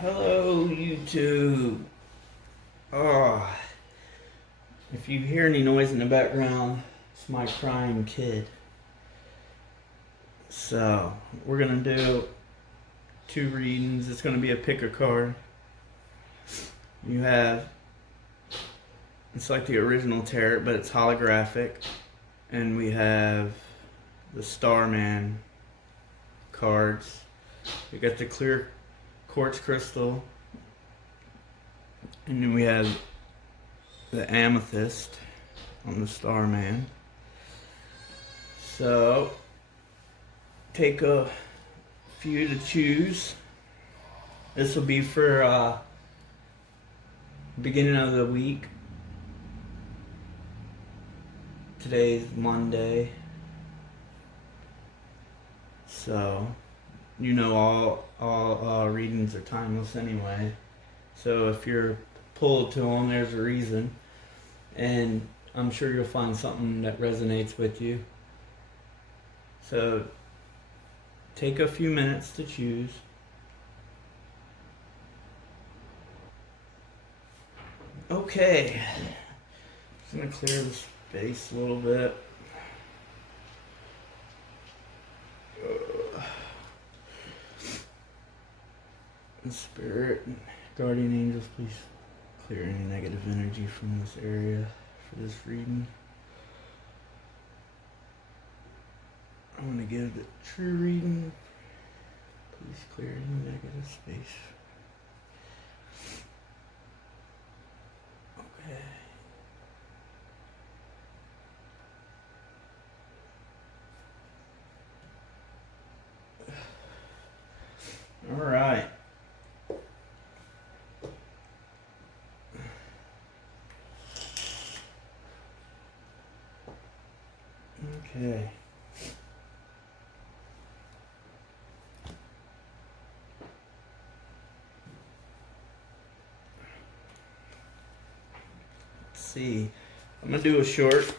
Hello, YouTube. Oh, if you hear any noise in the background, it's my crying kid. So, we're gonna do two readings. It's gonna be a pick a card. You have, it's like the original tarot, but it's holographic. And we have the Starman cards. We got the clear quartz crystal. And then we have the amethyst on the Starman. So, take a few to choose. This will be for beginning of the week. Today's Monday. So, you know all readings are timeless anyway. So if you're pulled to them, there's a reason. And I'm sure you'll find something that resonates with you. So take a few minutes to choose. Okay. Just gonna clear the space a little bit. Spirit, guardian angels, please clear any negative energy from this area for this reading. I'm going to give the true reading. Please clear any negative space. Okay. All right. Okay. Let's see. I'm gonna do a short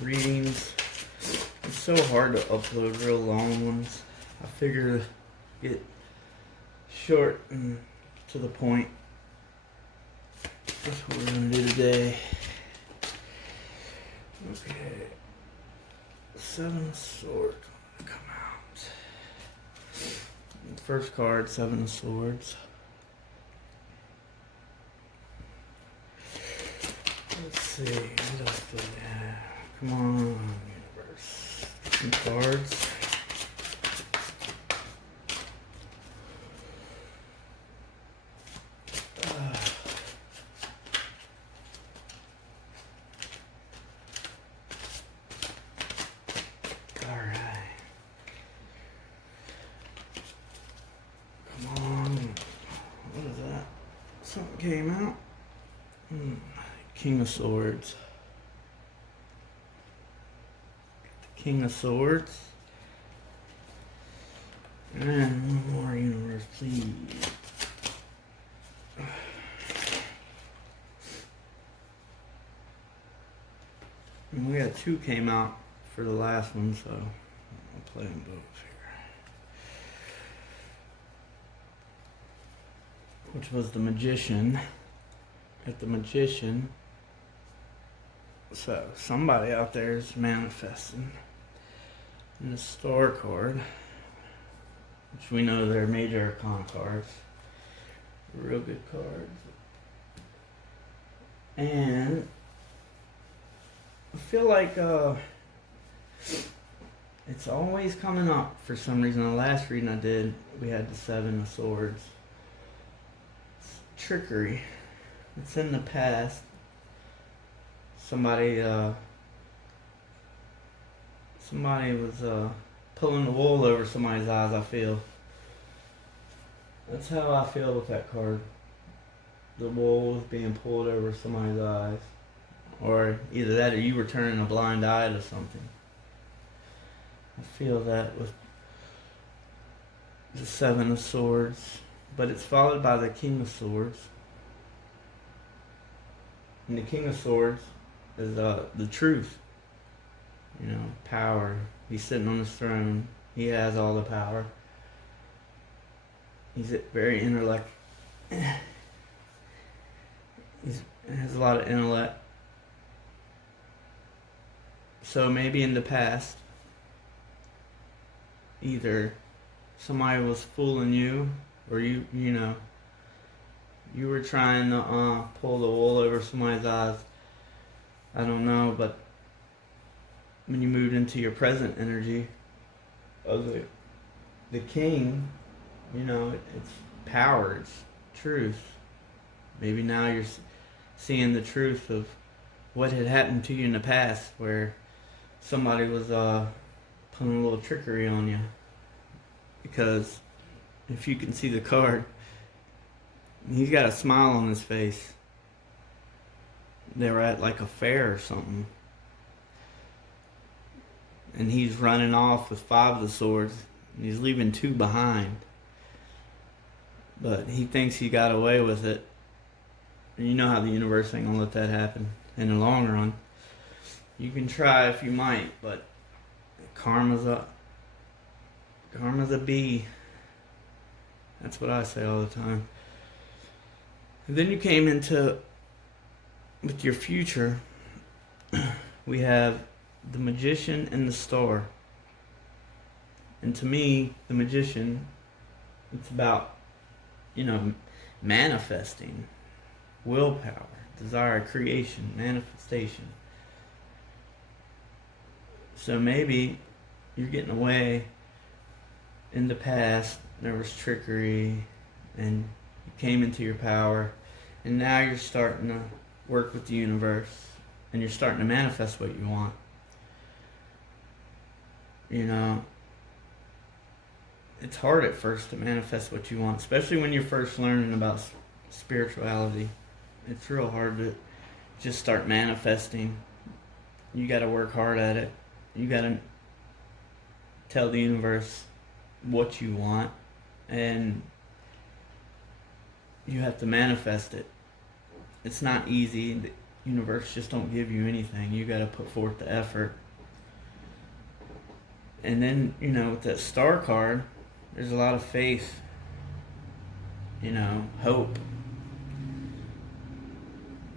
readings. It's so hard to upload real long ones. I figure get short and to the point. That's what we're gonna do today. Okay. Seven of Swords come out. First card, Seven of Swords. Let's see, what else do we have? Come on, universe. Some cards. Something came out. King of Swords. King of Swords. And one more universe, please. And we got two came out for the last one, so I'll play them both here. Which was the Magician. At the Magician. So somebody out there is manifesting. And the Star card, which we know they're major arcana cards. Real good cards. And I feel like it's always coming up for some reason. The last reading I did, we had the Seven of Swords. Trickery. It's in the past. Somebody was pulling the wool over somebody's eyes, I feel. That's how I feel with that card. The wool was being pulled over somebody's eyes. Or either that or you were turning a blind eye to something. I feel that with the Seven of Swords. But it's followed by the King of Swords. And the King of Swords is the truth. You know, power. He's sitting on his throne. He has all the power. He's very intellect. He has a lot of intellect. So maybe in the past, either somebody was fooling you, or you know, you were trying to pull the wool over somebody's eyes. I don't know, but when you moved into your present energy of the king, you know, it's power, it's truth. Maybe now you're seeing the truth of what had happened to you in the past, where somebody was putting a little trickery on you. Because if you can see the card, he's got a smile on his face. They were at like a fair or something. And he's running off with 5 of the swords. And he's leaving 2 behind. But he thinks he got away with it. And you know how the universe ain't gonna let that happen in the long run. You can try if you might, but karma's a bee. That's what I say all the time. And then you came into, with your future, we have the Magician and the Star. And to me, the Magician, it's about, you know, manifesting, willpower, desire, creation, manifestation. So maybe you're getting away. In the past, there was trickery, and you came into your power, and now you're starting to work with the universe, and you're starting to manifest what you want. You know, it's hard at first to manifest what you want, especially when you're first learning about spirituality. It's real hard to just start manifesting. You got to work hard at it. You got to tell the universe what you want, and you have to manifest it. It's not easy. The universe just don't give you anything. You got to put forth the effort. And then, you know, with that Star card, there's a lot of faith, you know, hope.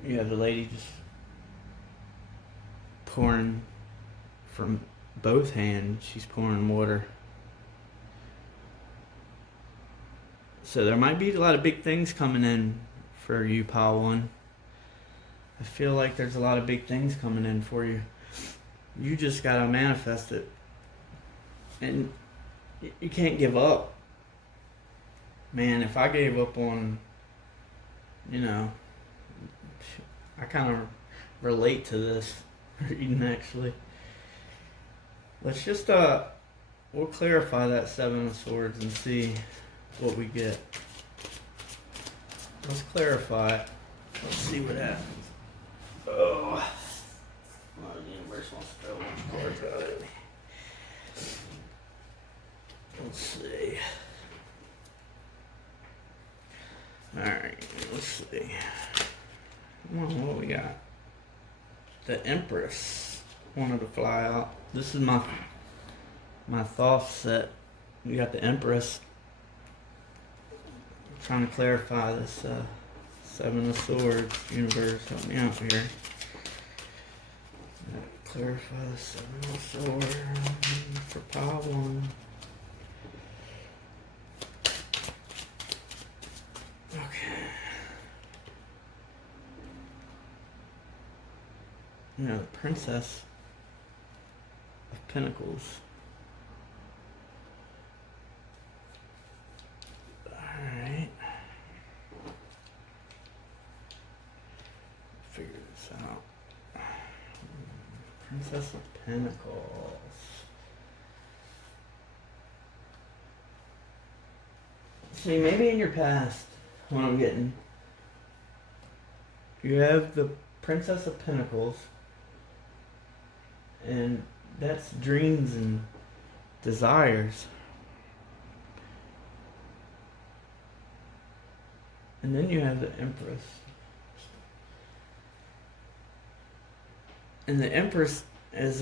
You have the lady just pouring from both hands. She's pouring water. So there might be a lot of big things coming in for you, Pile 1. I feel like there's a lot of big things coming in for you. You just gotta manifest it. And you can't give up. Man, if I gave up on, you know, I kind of relate to this reading, actually. Let's just, we'll clarify that 7 of Swords and see what we get. Let's clarify it. Let's see what happens. Oh, the universe wants to throw a bunch of cards out at me. Let's see. Alright, let's see. Come on, what we got? The Empress wanted to fly out. This is my Thoth set. We got the Empress. I'm trying to clarify this 7 of Swords. Universe, help me out here. Clarify the 7 of Swords for Pile 1. Okay. You know, the Princess of Pentacles. Alright. Figure this out. Princess of Pentacles. See, maybe in your past, what I'm getting, you have the Princess of Pentacles, and that's dreams and desires. And then you have the Empress. And the Empress is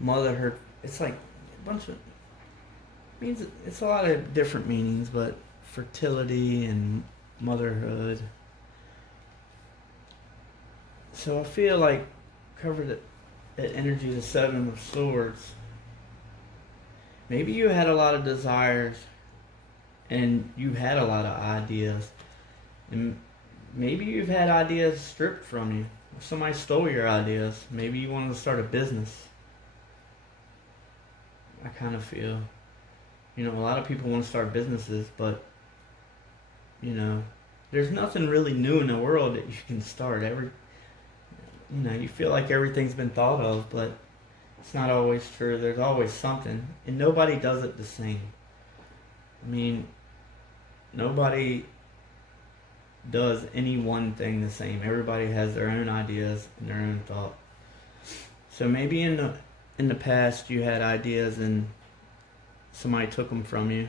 motherhood. It's like a bunch of means. It's a lot of different meanings, but fertility and motherhood. So I feel like covered that energy, the Seven of Swords. Maybe you had a lot of desires and you had a lot of ideas. And maybe you've had ideas stripped from you. Somebody stole your ideas. Maybe you wanted to start a business. I kind of feel, a lot of people want to start businesses, but, there's nothing really new in the world that you can start. You feel like everything's been thought of, but it's not always true. There's always something, and nobody does it the same. I mean, nobody does any one thing the same. Everybody has their own ideas and their own thought. So maybe in the past you had ideas and somebody took them from you.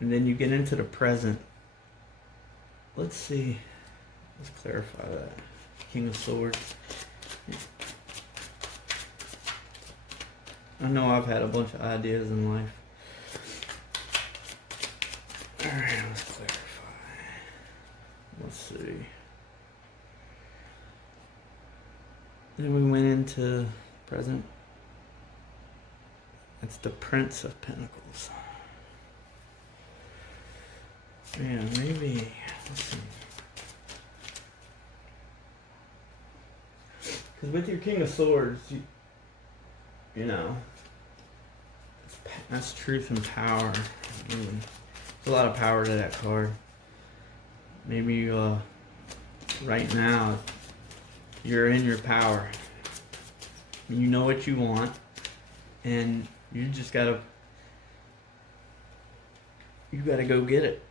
And then you get into the present. Let's see. Let's clarify that. King of Swords. I know I've had a bunch of ideas in life. Alright, let's clarify. Let's see. Then we went into present. It's the Prince of Pentacles. Yeah, maybe. Let's see. Because with your King of Swords, that's truth and power. There's a lot of power to that card. Maybe right now you're in your power. You know what you want, and you just gotta go get it.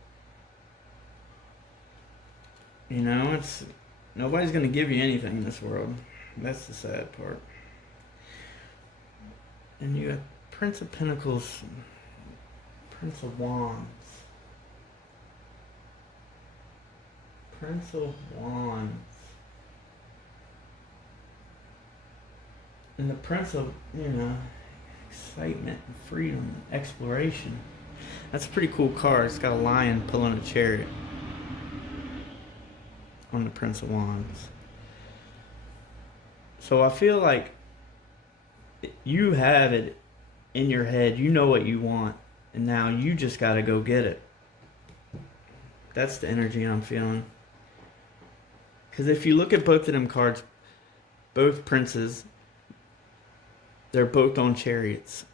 It's nobody's gonna give you anything in this world. That's the sad part. And you have Prince of Pentacles, Prince of Wands. Prince of Wands. And the Prince of, excitement and freedom and exploration. That's a pretty cool card. It's got a lion pulling a chariot on the Prince of Wands. So I feel like you have it in your head. You know what you want. And now you just got to go get it. That's the energy I'm feeling. Because if you look at both of them cards, both princes, they're both on chariots.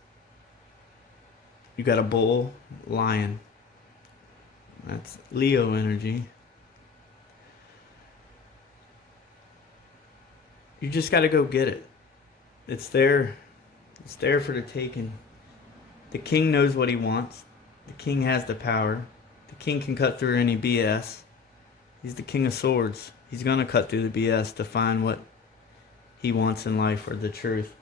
You got a bull, lion. That's Leo energy. You just got to go get it. It's there. It's there for the taking. The king knows what he wants. The king has the power. The king can cut through any BS. He's the King of Swords. He's going to cut through the BS to find what he wants in life, or the truth.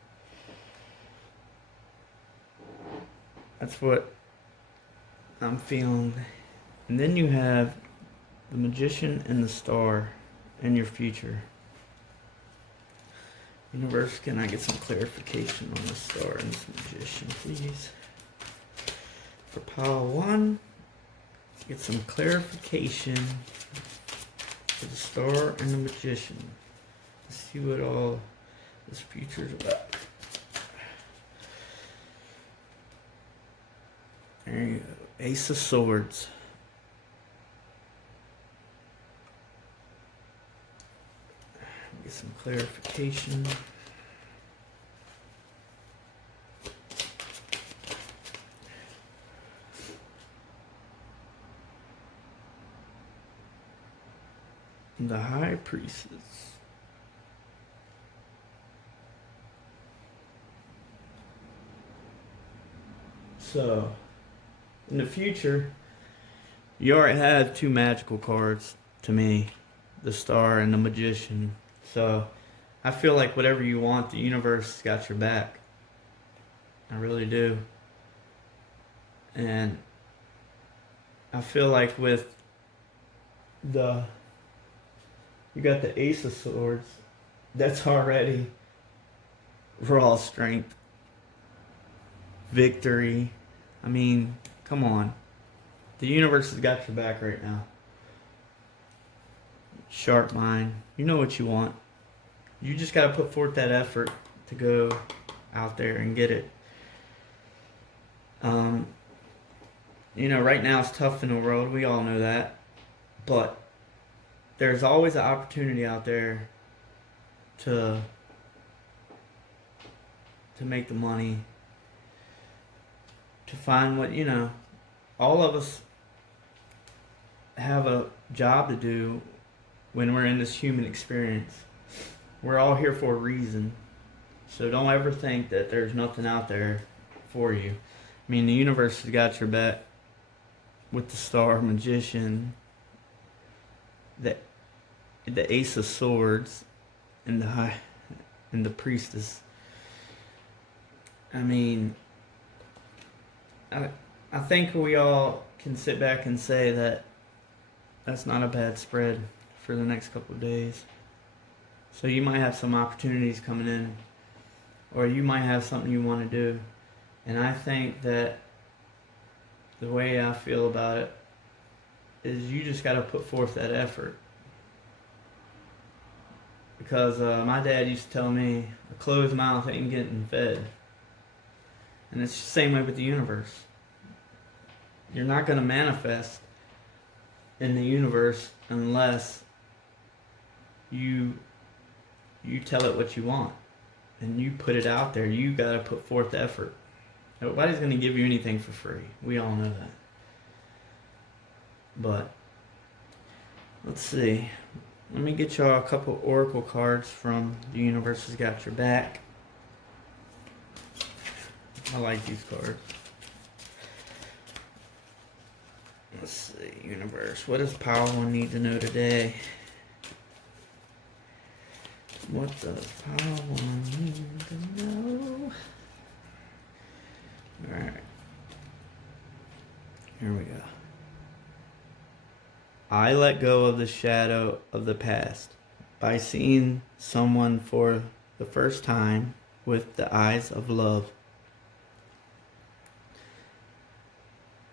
That's what I'm feeling. And then you have the Magician and the Star in your future. Universe, can I get some clarification on the Star and this Magician, please? For pile 1, get some clarification for the Star and the Magician. Let's see what all this future is about. There you go. Ace of Swords. Get some clarification. The High Priestess. So, in the future, you already have 2 magical cards to me, the Star and the Magician. So, I feel like whatever you want, the universe got your back. I really do. And I feel like with you got the Ace of Swords, that's already raw strength, victory. I mean, come on. The universe has got your back right now. Sharp mind. You know what you want. You just got to put forth that effort to go out there and get it. Right now it's tough in the world. We all know that. But there's always an opportunity out there to make the money, to find what, all of us have a job to do when we're in this human experience. We're all here for a reason. So don't ever think that there's nothing out there for you. I mean, the universe has got your back with the Star Magician, the Ace of Swords, and the Priestess. I mean, I think we all can sit back and say that that's not a bad spread for the next couple of days. So you might have some opportunities coming in, or you might have something you want to do. And I think that the way I feel about it is you just got to put forth that effort. Because my dad used to tell me, a closed mouth ain't getting fed. And it's the same way with the universe. You're not going to manifest in the universe unless you tell it what you want. And you put it out there. You got to put forth the effort. Nobody's going to give you anything for free. We all know that. But, let's see. Let me get y'all a couple oracle cards from The Universe Has Got Your Back. I like these cards. Let's see, Universe. What does Power One need to know today? What does Power One need to know? Alright. Here we go. I let go of the shadow of the past by seeing someone for the first time with the eyes of love.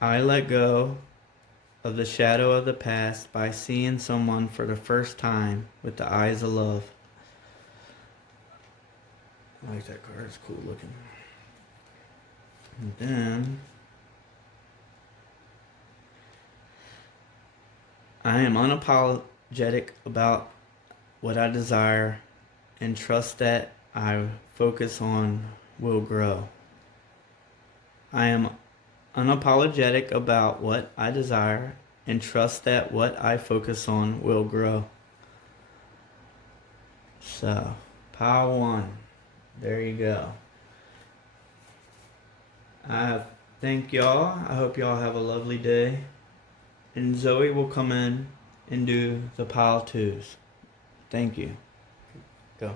I let go of the shadow of the past by seeing someone for the first time with the eyes of love. I like that card. It's cool looking. And then I am unapologetic about what I desire and trust that I focus on will grow. I am unapologetic about what I desire and trust that what I focus on will grow. So, Power One. There you go. I thank y'all. I hope y'all have a lovely day. And Zoe will come in and do the pile twos. Thank you. Go.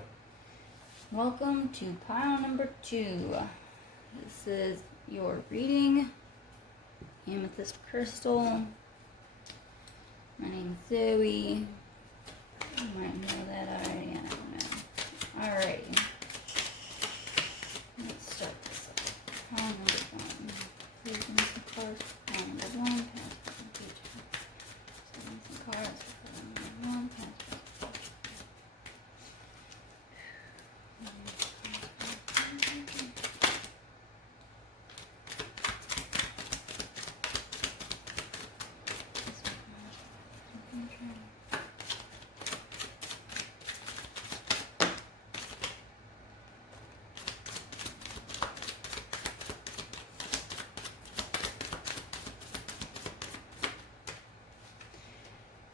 Welcome to pile number 2. This is your reading. Amethyst crystal. My name's Zoe. You might know that already. I don't know. Alrighty. Let's start this up. Pile number 1. Please give me some cards for pile number 1. Pass some page. Give me some cards for pile number 1. Pass.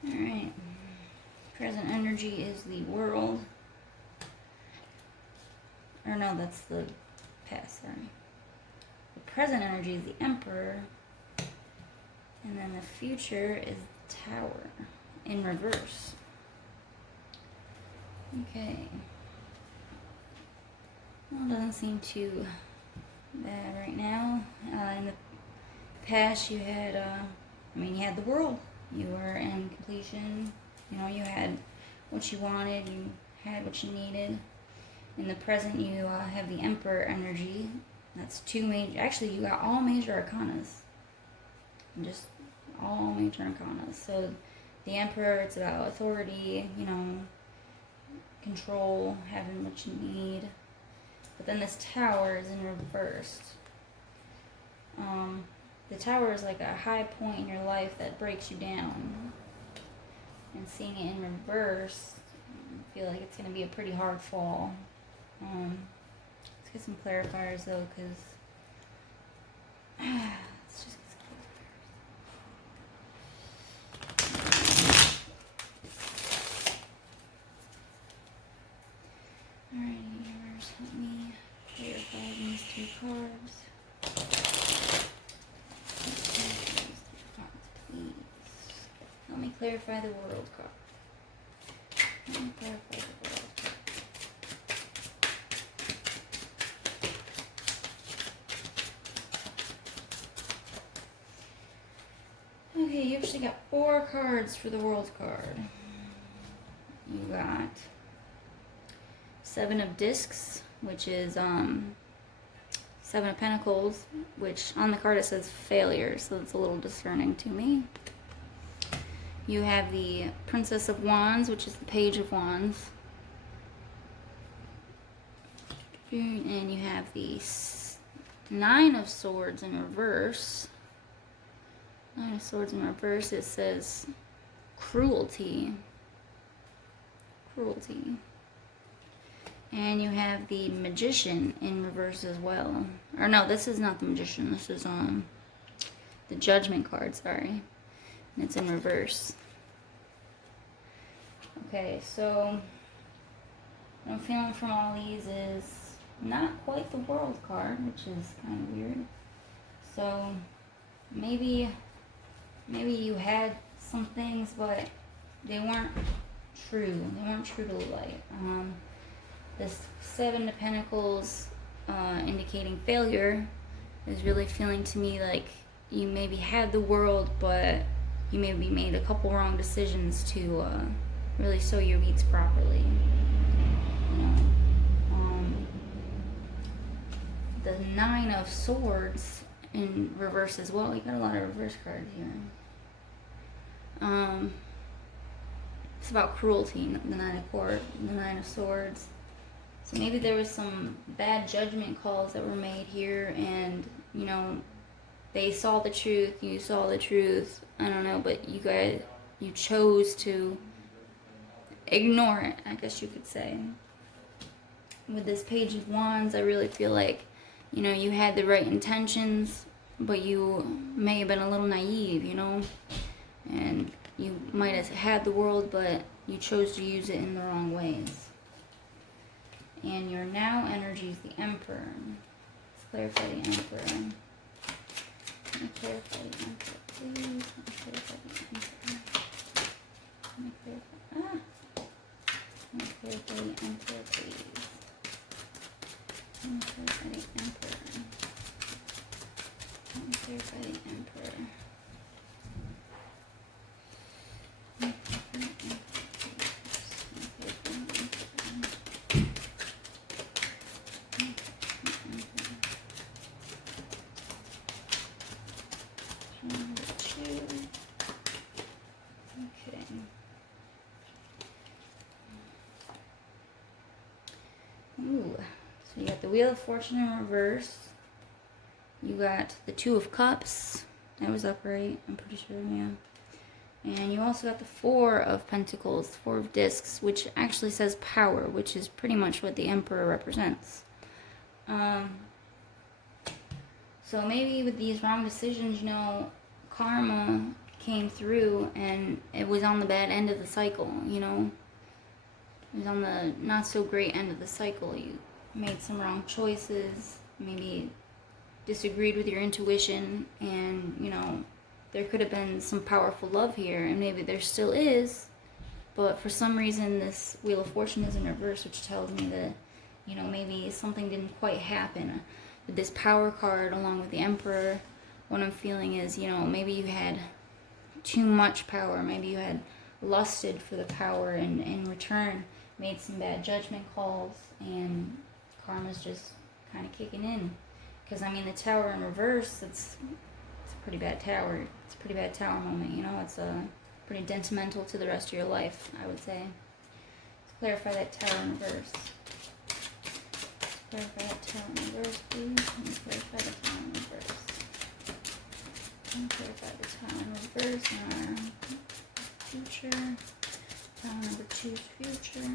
Alright. Present energy is the world. Or no, that's the past, sorry. The present energy is the Emperor. And then the future is the Tower in reverse. Okay. Well, it doesn't seem too bad right now. In the past, you had, you had the world. You were in completion. You had what you wanted. You had what you needed. In the present, you have the Emperor energy. That's two major. Actually, you got all major arcanas. Just all major arcanas. So the Emperor, it's about authority, you know, control, having what you need. But then this Tower is in reverse. The Tower is like a high point in your life that breaks you down. And seeing it in reverse, I feel like it's going to be a pretty hard fall. Let's get some clarifiers though, because let's just get some clarifiers. Alright, universe, help me clarify these two cards. Please. Help me clarify the world card. Let me clarify the world card. Okay, you actually got 4 cards for the world card. You got 7 of Discs, which is 7 of Pentacles, which on the card it says failure, so it's a little discerning to me. You have the Princess of Wands, which is the Page of Wands. And you have the 9 of Swords in reverse. 9 of Swords in reverse, it says cruelty. Cruelty. And you have the Magician in reverse as well. Or no, this is not the Magician. This is the Judgment card, sorry. And it's in reverse. Okay, so what I'm feeling from all these is not quite the World card, which is kind of weird. So maybe you had some things, but they weren't true. They weren't true to light. This 7 of Pentacles indicating failure is really feeling to me like you maybe had the world, but you maybe made a couple wrong decisions to really sow your weeds properly. You know? The 9 of Swords in reverse as well. You got a lot of reverse cards here. It's about cruelty, the 9 of Court, the 9 of Swords. So maybe there was some bad judgment calls that were made here, and you know, they saw the truth, you saw the truth, I don't know, but you chose to ignore it, I guess you could say. With this Page of Wands, I really feel like, you know, you had the right intentions, but you may have been a little naive, you know, and you might have had the world, but you chose to use it in the wrong ways. And your now energy is the Emperor. Let's clarify the Emperor. Let me clarify the Emperor, please. Let me clarify the Emperor. Let me clarify the Emperor, please. Let me clarify the Emperor. Let me clarify the Emperor. Ooh, so you got the Wheel of Fortune in reverse. You got the 2 of Cups. That was upright, I'm pretty sure, yeah. And you also got the 4 of Pentacles, 4 of Discs, which actually says power, which is pretty much what the Emperor represents. So maybe with these wrong decisions, you know, karma came through and it was on the bad end of the cycle, you know. It was on the not so great end of the cycle. You made some wrong choices, maybe disagreed with your intuition, and, you know, there could have been some powerful love here, and maybe there still is, but for some reason this Wheel of Fortune is in reverse, which tells me that, you know, maybe something didn't quite happen. With this Power card along with the Emperor, what I'm feeling is, you know, maybe you had too much power, maybe you had lusted for the power and in return made some bad judgment calls, and karma's just kind of kicking in. Because I mean, the Tower in reverse, it's a pretty bad tower. It's a pretty bad tower moment. You know, it's pretty detrimental to the rest of your life, I would say. Let's clarify that Tower in reverse. Clarify that Tower in reverse, please. Let me clarify the Tower in reverse. Let me clarify the Tower in reverse in our future. Tower number 2's future.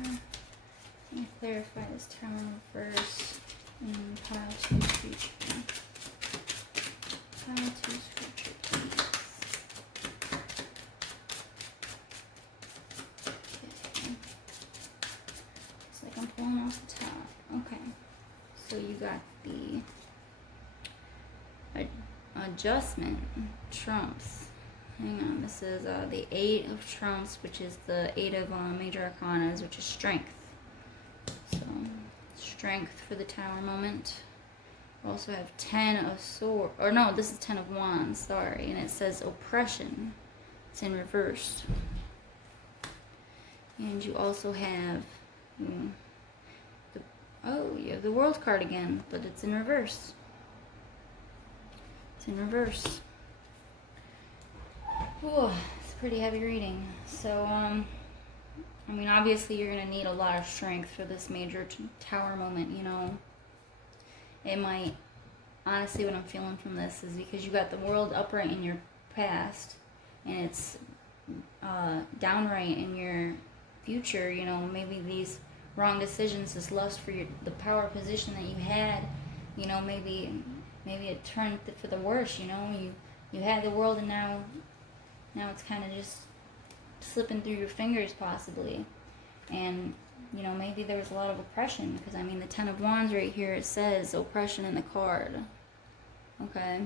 Let me clarify this Tower in reverse in pile 2's future. Pile 2's future, please. Okay. It's like I'm pulling off the top. Okay. So you got the adjustment trumps. Hang on, this is the 8 of trumps, which is the 8 of major arcanas, which is strength. So, strength for the Tower moment. We also have 10 of swords, or no, this is 10 of wands, sorry, and it says oppression. It's in reverse. And you also have, you have the world card again, but it's in reverse. It's in reverse. Ooh, it's pretty heavy reading. So, I mean, obviously you're going to need a lot of strength for this major tower moment, you know. It might, honestly, what I'm feeling from this is because you got the world upright in your past, and it's downright in your future, you know, maybe these wrong decisions, this lust for the power position that you had, you know, maybe it turned for the worse, you know. You had the world, and now it's kind of just slipping through your fingers possibly. And, you know, maybe there was a lot of oppression, because I mean the 10 of wands right here, it says oppression in the card. Okay,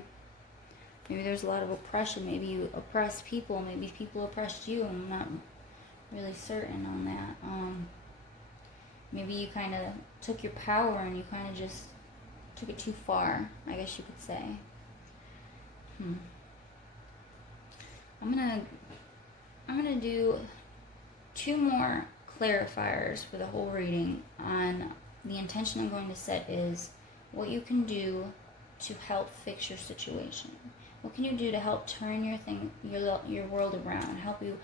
maybe there's a lot of oppression. Maybe you oppressed people, maybe people oppressed you. I'm not really certain on that. Maybe you kind of took your power and you kind of just took it too far, I guess you could say. I'm gonna do 2 more clarifiers for the whole reading. On the intention I'm going to set is what you can do to help fix your situation. What can you do to help turn your world around? Help you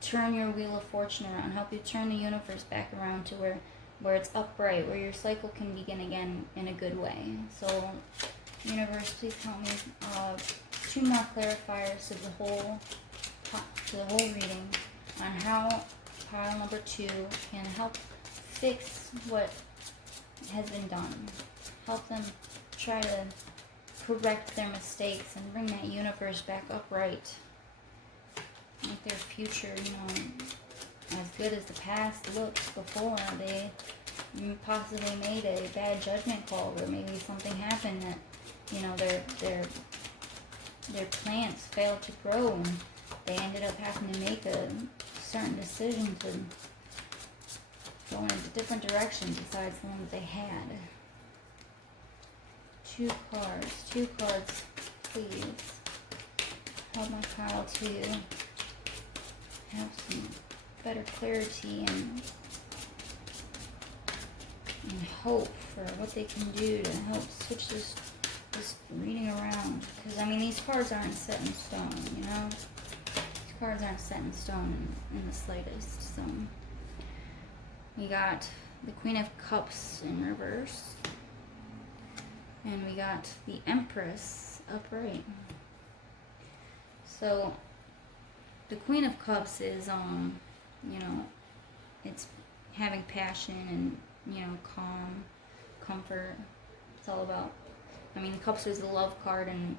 turn your wheel of fortune around. Help you turn the universe back around to where it's upright, where your cycle can begin again in a good way. So, universe, please help me. 2 more clarifiers to the whole reading on how pile number 2 can help fix what has been done. Help them try to correct their mistakes and bring that universe back upright. Make their future, you know, as good as the past looks before they possibly made a bad judgment call, or maybe something happened that, you know, their plants failed to grow and they ended up having to make a certain decision to go in a different direction besides the one that they had. 2 cards, please. Help my pile to have some better clarity and hope for what they can do to help switch this reading around. Because, I mean, these cards aren't set in stone, you know? These cards aren't set in stone in the slightest. So, we got the Queen of Cups in reverse. And we got the Empress upright. So, the Queen of Cups is, you know, it's having passion and, you know, calm, comfort. It's all about, I mean, the Cups is the love card in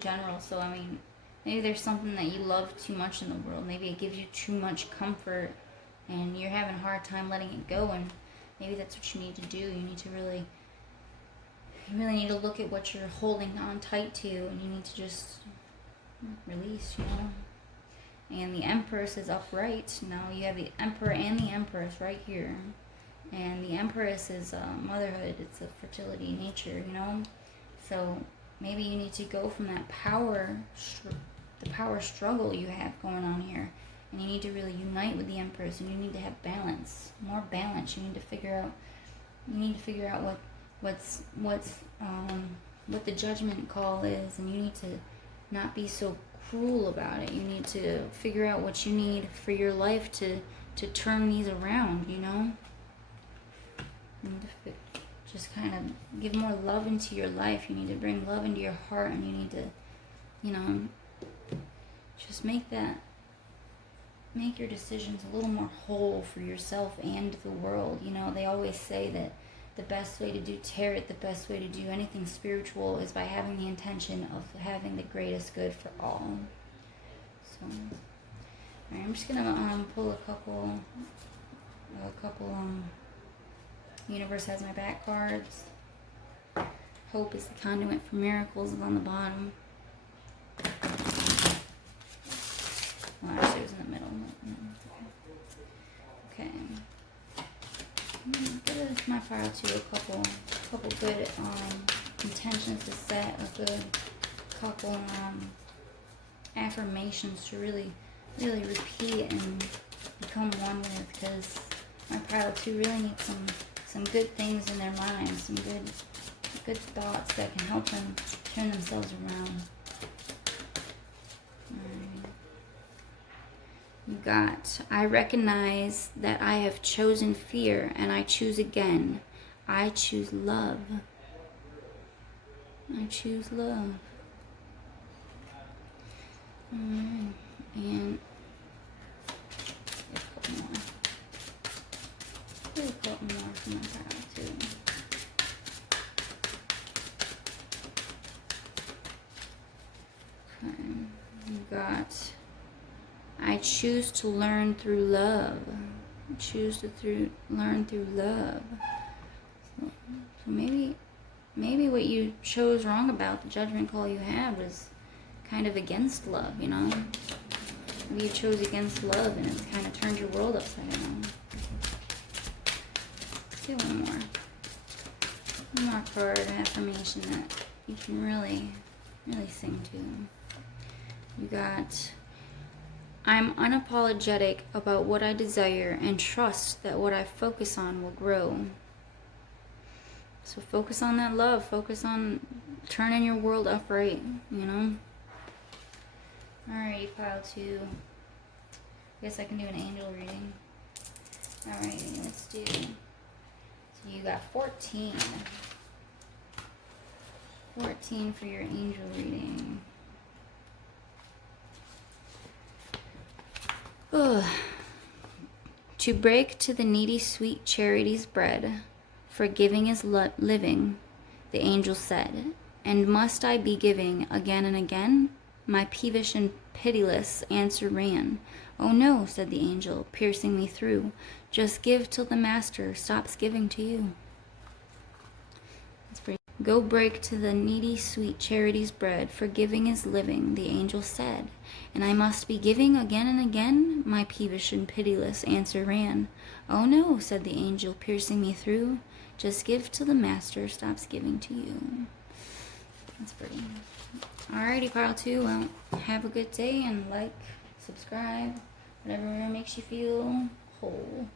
general. So, I mean, maybe there's something that you love too much in the world. Maybe it gives you too much comfort and you're having a hard time letting it go. And maybe that's what you need to do. You really need to look at what you're holding on tight to, and you need to just release, you know. And the Empress is upright. Now you have the Emperor and the Empress right here. And the Empress is motherhood. It's a fertility, nature, you know. So maybe you need to go from that the power struggle you have going on here, and you need to really unite with the Empress, and you need to have balance, more balance. You need to figure out what's what the judgment call is, and you need to not be so cruel about it. You need to figure out what you need for your life to turn these around, you know? And just kind of give more love into your life. You need to bring love into your heart, and you need to, you know, just make your decisions a little more whole for yourself and the world. You know, they always say that the best way to do tarot, the best way to do anything spiritual is by having the intention of having the greatest good for all. So, alright, I'm just gonna pull a couple Universe Has My Back cards. Hope is the conduit for miracles is on the bottom. Well, actually, it was in the middle. Okay. Give my pile to a couple good intentions to set, a good couple affirmations to really repeat and become one with, because my pile 2 really needs some good things in their minds, some good thoughts that can help them turn themselves around. You got, I recognize that I have chosen fear and I choose again. I choose love. I choose love. Alright, and a couple more from my pile too. Okay, you got, I choose to learn through love. I choose to learn through love. So maybe what you chose wrong about the judgment call you had was kind of against love, you know? Maybe you chose against love and it's kind of turned your world upside down. Let's do one more card of affirmation that you can really sing to. You got, I'm unapologetic about what I desire and trust that what I focus on will grow. So focus on that love. Focus on turning your world upright, you know? Alrighty, pile 2. I guess I can do an angel reading. Alrighty, let's do. So you got 14. 14 for your angel reading. Ugh. To break to the needy sweet charity's bread, for giving is living, the angel said. And must I be giving again and again? My peevish and pitiless answer ran. Oh no, said the angel, piercing me through. Just give till the master stops giving to you. Go break to the needy sweet charity's bread, for giving is living, the angel said. And I must be giving again and again? My peevish and pitiless answer ran. Oh no, said the angel, piercing me through. Just give till the master stops giving to you. That's pretty. Alrighty, pile 2. Well, have a good day and like, subscribe, whatever makes you feel whole.